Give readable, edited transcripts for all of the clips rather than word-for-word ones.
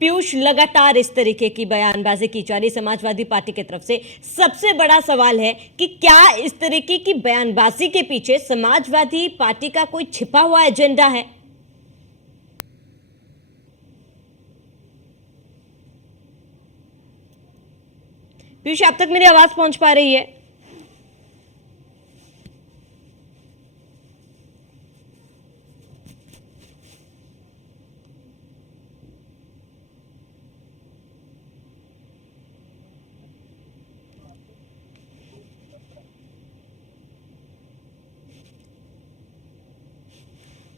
पीयूष, लगातार इस तरीके की बयानबाजी की जा रही समाजवादी पार्टी की तरफ से। सबसे बड़ा सवाल है कि क्या इस तरीके की बयानबाजी के पीछे समाजवादी पार्टी का कोई छिपा हुआ एजेंडा है? पीयूष, अब तक मेरी आवाज पहुंच पा रही है?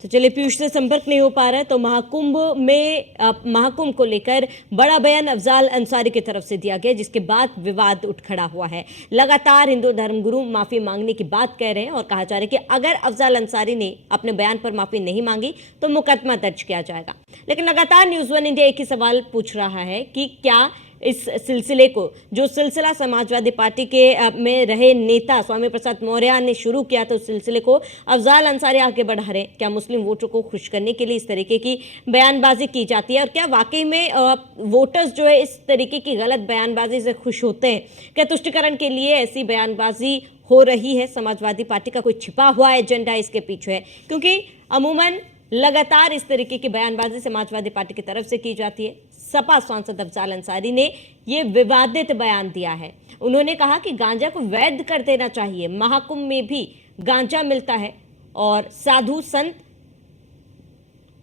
तो चलिए, पीयूष से संपर्क नहीं हो पा रहा है तो महाकुंभ को लेकर बड़ा बयान अफजाल अंसारी की तरफ से दिया गया, जिसके बाद विवाद उठ खड़ा हुआ है। लगातार हिंदू धर्मगुरु माफी मांगने की बात कह रहे हैं और कहा जा रहा है कि अगर अफजाल अंसारी ने अपने बयान पर माफी नहीं मांगी तो मुकदमा दर्ज किया जाएगा। लेकिन लगातार न्यूज़ वन इंडिया एक ही सवाल पूछ रहा है कि क्या इस सिलसिले को, जो सिलसिला समाजवादी पार्टी के में रहे नेता स्वामी प्रसाद मौर्य ने शुरू किया था, उस सिलसिले को अफजाल अंसारी आगे बढ़ा रहे हैं। क्या मुस्लिम वोटरों को खुश करने के लिए इस तरीके की बयानबाजी की जाती है और क्या वाकई में वोटर्स जो है इस तरीके की गलत बयानबाजी से खुश होते हैं? क्या तुष्टिकरण के लिए ऐसी बयानबाजी हो रही है? समाजवादी पार्टी का कोई छिपा हुआ एजेंडा इसके पीछे है? क्योंकि अमूमन लगातार इस तरीके की बयानबाजी समाजवादी पार्टी की तरफ से की जाती है। सपा सांसद अफजाल अंसारी ने ये विवादित बयान दिया है। उन्होंने कहा कि गांजा को वैध कर देना चाहिए, महाकुंभ में भी गांजा मिलता है और साधु संत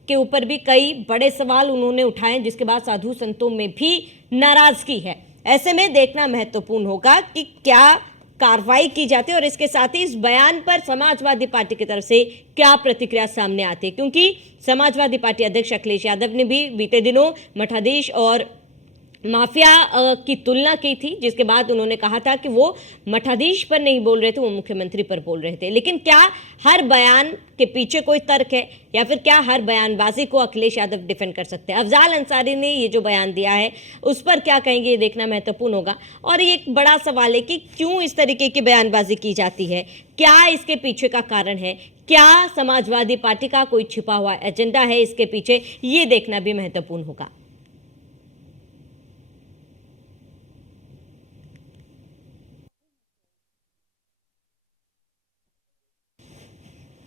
के ऊपर भी कई बड़े सवाल उन्होंने उठाए, जिसके बाद साधु संतों में भी नाराजगी है। ऐसे में देखना महत्वपूर्ण होगा कि क्या कार्रवाई की जाती है और इसके साथ ही इस बयान पर समाजवादी पार्टी की तरफ से क्या प्रतिक्रिया सामने आती है, क्योंकि समाजवादी पार्टी अध्यक्ष अखिलेश यादव ने भी बीते दिनों मठाधीश और माफिया की तुलना की थी, जिसके बाद उन्होंने कहा था कि वो मठाधीश पर नहीं बोल रहे थे, वो मुख्यमंत्री पर बोल रहे थे। लेकिन क्या हर बयान के पीछे कोई तर्क है या फिर क्या हर बयानबाजी को अखिलेश यादव डिफेंड कर सकते हैं? अफजाल अंसारी ने ये जो बयान दिया है उस पर क्या कहेंगे, ये देखना महत्वपूर्ण होगा। और ये एक बड़ा सवाल है कि क्यों इस तरीके की बयानबाजी की जाती है, क्या इसके पीछे का कारण है, क्या समाजवादी पार्टी का कोई छिपा हुआ एजेंडा है इसके पीछे, ये देखना भी महत्वपूर्ण होगा।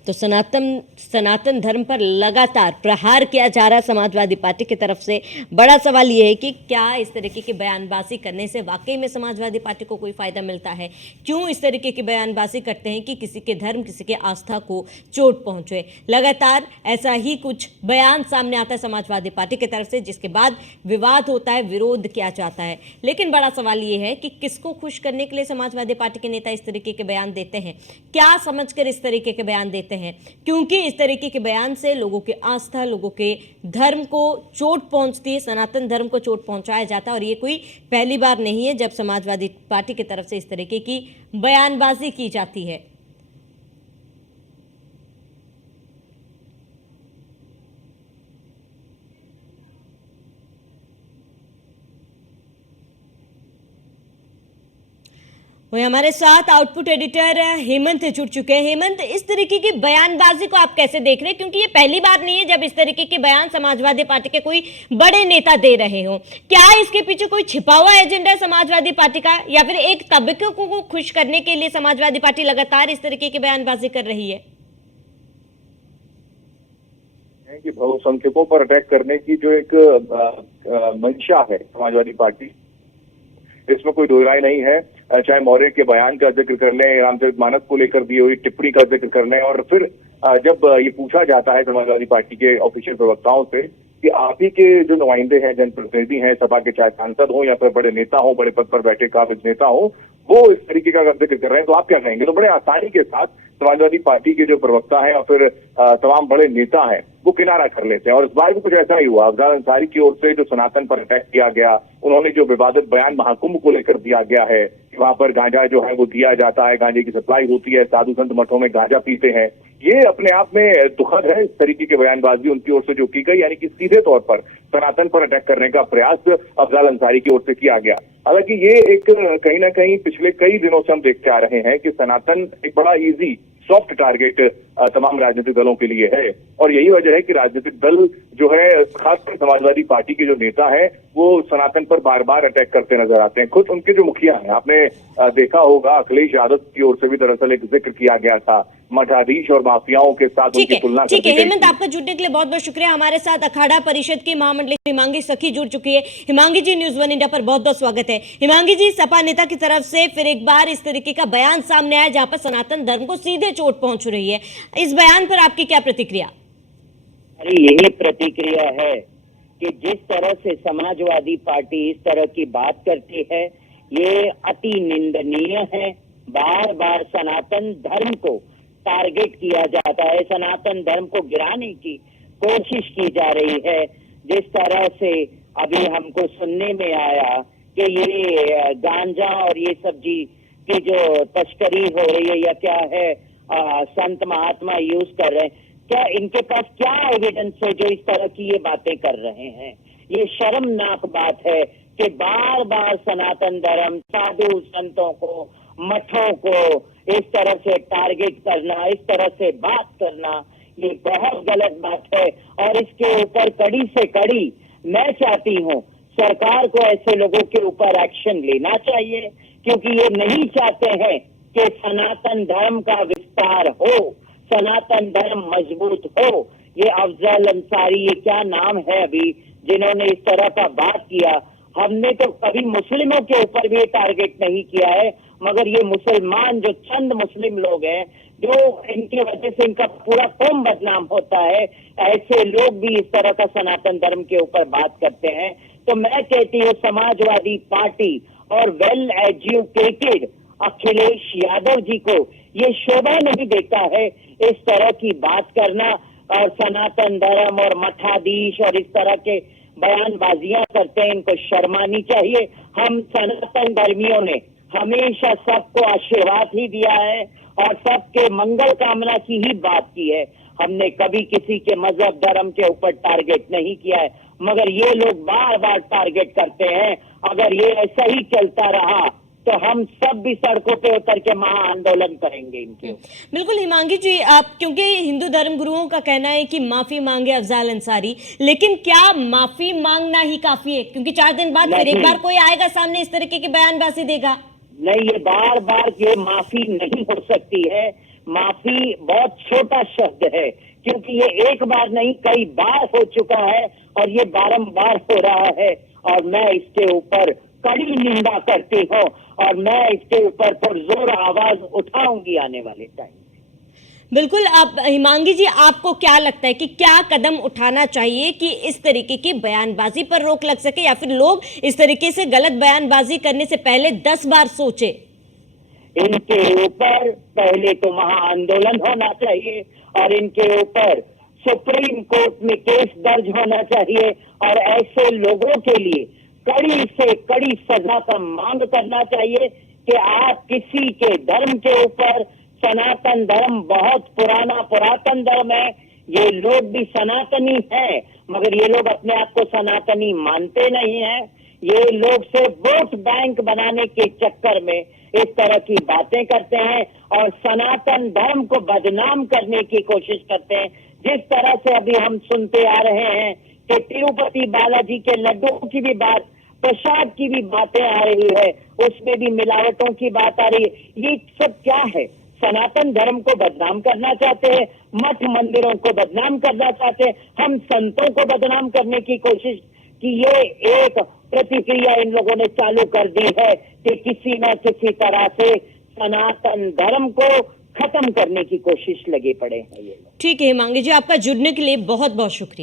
तो सनातन धर्म पर लगातार प्रहार किया जा रहा है समाजवादी पार्टी की तरफ से। बड़ा सवाल यह है कि क्या इस तरीके की बयानबाजी करने से वाकई में समाजवादी पार्टी को कोई फायदा मिलता है? क्यों इस तरीके की बयानबाजी करते हैं कि किसी के धर्म, किसी के आस्था को चोट पहुंचे? लगातार ऐसा ही कुछ बयान सामने आता है समाजवादी पार्टी की तरफ से, जिसके बाद विवाद होता है, विरोध किया जाता है। लेकिन बड़ा सवाल यह है कि किसको खुश करने के लिए समाजवादी पार्टी के नेता इस तरीके के बयान देते हैं, क्या समझकर इस तरीके के बयान देते हैं? क्योंकि इस तरीके के बयान से लोगों के आस्था, लोगों के धर्म को चोट पहुंचती है, सनातन धर्म को चोट पहुंचाया जाता है। और ये कोई पहली बार नहीं है जब समाजवादी पार्टी की तरफ से इस तरीके की बयानबाजी की जाती है। वही हमारे साथ आउटपुट एडिटर हेमंत जुड़ चुके हैं। हेमंत, इस तरीके की बयानबाजी को आप कैसे देख रहे हैं, क्योंकि ये पहली बार नहीं है जब इस तरीके के बयान समाजवादी पार्टी के कोई बड़े नेता दे रहे हो। क्या इसके पीछे कोई छिपा हुआ एजेंडा है समाजवादी पार्टी का, या फिर एक तबके को खुश करने के लिए समाजवादी पार्टी लगातार इस तरीके की बयानबाजी कर रही है? कि बहुसंख्यकों पर अटैक करने की जो एक मंशा है समाजवादी पार्टी, इसमें कोई दो राय नहीं है। चाहे मौर्य के बयान का जिक्र कर लें, रामचरितमानस को लेकर दी हुई टिप्पणी का जिक्र कर लें, और फिर जब ये पूछा जाता है समाजवादी पार्टी के ऑफिशियल प्रवक्ताओं से कि आप ही के जो नुमाइंदे हैं, जनप्रतिनिधि हैं सपा के, चाहे सांसद हो या फिर बड़े नेता हो, बड़े पद पर बैठे काबिज नेता हो, वो इस तरीके का जिक्र कर रहे हैं, तो आप क्या कहेंगे? तो बड़े आसानी के साथ समाजवादी पार्टी के जो प्रवक्ता है और फिर तमाम बड़े नेता हैं वो किनारा कर लेते हैं। और इस बार भी कुछ ऐसा ही हुआ। अफजाल अंसारी की ओर से जो सनातन पर अटैक किया गया, उन्होंने जो विवादित बयान महाकुंभ को लेकर दिया गया है कि वहां पर गांजा जो है वो दिया जाता है, गांजे की सप्लाई होती है, साधु संत मठों में गांजा पीते हैं, ये अपने आप में दुखद है। इस तरीके की बयानबाजी उनकी ओर से जो की गई, यानी कि सीधे तौर पर सनातन पर अटैक करने का प्रयास अफजाल अंसारी की ओर से किया गया। हालांकि ये एक कहीं ना कहीं पिछले कई दिनों से हम देखते आ रहे हैं कि सनातन एक बड़ा इजी सॉफ्ट टारगेट तमाम राजनीतिक दलों के लिए है। और यही वजह है कि राजनीतिक दल जो है, खासकर समाजवादी पार्टी के जो नेता हैं, वो सनातन पर बार बार अटैक करते नजर आते हैं। खुद उनके जो मुखिया हैं, आपने देखा होगा, अखिलेश यादव की ओर से भी दरअसल एक जिक्र किया गया था मठाधीश और माफियाओं के साथ उनकी तुलना ठीक है करती गई हेमंत, थी। आपका जुड़ने के लिए बहुत बहुत शुक्रिया। हमारे साथ अखाड़ा परिषद की महामंडली हिमांगी सखी जुड़ चुकी है। हिमांगी जी, न्यूज़ 1 इंडिया पर बहुत बहुत स्वागत है। हिमांगी जी, सपा नेता की तरफ से फिर एक बार इस तरीके का बयान सामने आया जहां पर सनातन धर्म को सीधे चोट पहुंच रही है। इस बयान पर आपकी क्या प्रतिक्रिया? अरे यही प्रतिक्रिया है कि जिस तरह से समाजवादी पार्टी इस तरह की बात करती है, ये अति निंदनीय है। बार बार सनातन धर्म को टारगेट किया जाता है, सनातन धर्म को गिराने की कोशिश की जा रही है। जिस तरह से अभी हमको सुनने में आया कि ये गांजा और ये सब्जी की जो तस्करी हो रही है या क्या है, संत महात्मा यूज कर रहे हैं, क्या इनके पास क्या एविडेंस है जो इस तरह की ये बातें कर रहे हैं? ये शर्मनाक बात है कि बार बार सनातन धर्म, साधु संतों को, मठों को इस तरह से टारगेट करना, इस तरह से बात करना, ये बहुत गलत बात है। और इसके ऊपर कड़ी से कड़ी मैं चाहती हूँ सरकार को ऐसे लोगों के ऊपर एक्शन लेना चाहिए, क्योंकि ये नहीं चाहते हैं कि सनातन धर्म का विस्तार हो, सनातन धर्म मजबूत हो। ये अफजल अंसारी, ये क्या नाम है अभी, जिन्होंने इस तरह का बात किया, हमने तो कभी मुस्लिमों के ऊपर भी टारगेट नहीं किया है, मगर ये मुसलमान जो चंद मुस्लिम लोग हैं, जो इनकी वजह से इनका पूरा कौम बदनाम होता है, ऐसे लोग भी इस तरह का सनातन धर्म के ऊपर बात करते हैं। तो मैं कहती हूँ समाजवादी पार्टी और वेल एजुकेटेड अखिलेश यादव जी को ये शोभा नहीं देता है इस तरह की बात करना, और सनातन धर्म और मठाधीश और इस तरह के बयानबाजियां करते हैं, इनको शर्मानी चाहिए। हम सनातन धर्मियों ने हमेशा सबको आशीर्वाद ही दिया है और सबके मंगल कामना की ही बात की है। हमने कभी किसी के मजहब धर्म के ऊपर टारगेट नहीं किया है, मगर ये लोग बार बार टारगेट करते हैं। अगर ये ऐसा ही चलता रहा तो हम सब भी सड़कों पे उतर के महा आंदोलन करेंगे इनके। बिल्कुल हिमांगी जी, आप, क्योंकि हिंदू धर्म गुरुओं का कहना है कि माफी मांगे अफजाल अंसारी, लेकिन क्या माफी मांगना ही काफी है? क्योंकि 4 दिन बाद फिर एक बार कोई आएगा सामने इस तरीके की बयानबाजी देगा। नहीं, ये बार बार ये माफी नहीं हो सकती है। माफी बहुत छोटा शब्द है, क्योंकि ये एक बार नहीं कई बार हो चुका है और ये बारंबार हो रहा है। और मैं इसके ऊपर कड़ी निंदा करती हूँ और मैं इसके ऊपर पुरजोर आवाज उठाऊंगी आने वाले टाइम। बिल्कुल। आप हिमांगी जी, आपको क्या लगता है कि क्या कदम उठाना चाहिए कि इस तरीके की बयानबाजी पर रोक लग सके, या फिर लोग इस तरीके से गलत बयानबाजी करने से पहले 10 बार सोचे? इनके ऊपर पहले तो महा आंदोलन होना चाहिए और इनके ऊपर सुप्रीम कोर्ट में केस दर्ज होना चाहिए और ऐसे लोगों के लिए कड़ी से कड़ी सजा का मांग करना चाहिए कि आप किसी के धर्म के ऊपर, सनातन धर्म बहुत पुरातन धर्म है, ये लोग भी सनातनी हैं, मगर ये लोग अपने आप को सनातनी मानते नहीं हैं। ये लोग सिर्फ वोट बैंक बनाने के चक्कर में इस तरह की बातें करते हैं और सनातन धर्म को बदनाम करने की कोशिश करते हैं। जिस तरह से अभी हम सुनते आ रहे हैं कि तिरुपति बालाजी के लड्डू की भी बात, प्रसाद की भी बातें आ रही है, उसमें भी मिलावटों की बात आ रही है। ये सब क्या है? सनातन धर्म को बदनाम करना चाहते हैं, मठ मंदिरों को बदनाम करना चाहते हैं, हम संतों को बदनाम करने की कोशिश की। ये एक प्रतिक्रिया इन लोगों ने चालू कर दी है कि किसी न किसी तरह से सनातन धर्म को खत्म करने की कोशिश लगे पड़े हैं ये लोग। ठीक है हिमांगी जी, आपका जुड़ने के लिए बहुत बहुत शुक्रिया।